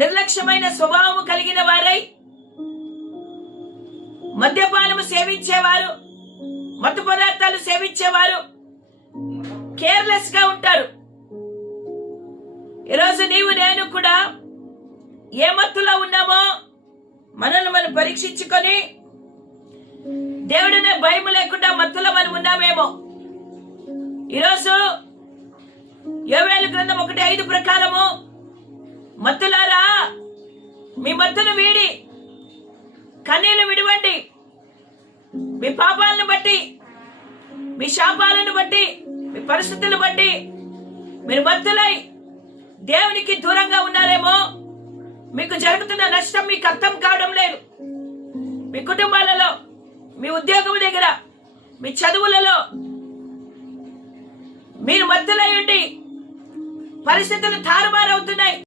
నిర్లక్ష్యమైన స్వభావం కలిగిన వారై మద్యపానము సేవించేవారు, మత్తు పదార్థాలు సేవించేవారు కేర్లెస్ గా ఉంటారు. ఈరోజు నీవు నేను కూడా ఏ మత్తులో ఉన్నామో మనల్ని మనం పరీక్షించుకొని దేవుడినే భయం లేకుండా మత్తులో మనం ఉన్నామేమో. ఈరోజు యోవేలు గ్రంథం 1:5 ప్రకారము, మత్తులారా మీ మత్తును వీడి కన్నీళ్లు విడవండి. మీ పాపాలను బట్టి, మీ శాపాలను బట్టి, మీ పరిస్థితులను బట్టి మీరు మత్తులై దేవునికి దూరంగా ఉన్నారేమో. మీకు జరుగుతున్న నష్టం మీకు అర్థం కావడం లేదు. మీ కుటుంబాలలో, మీ ఉద్యోగం దగ్గర, మీ చదువులలో మీరు మత్తులై ఉండి పరిస్థితులు తారుమారవుతున్నాయి.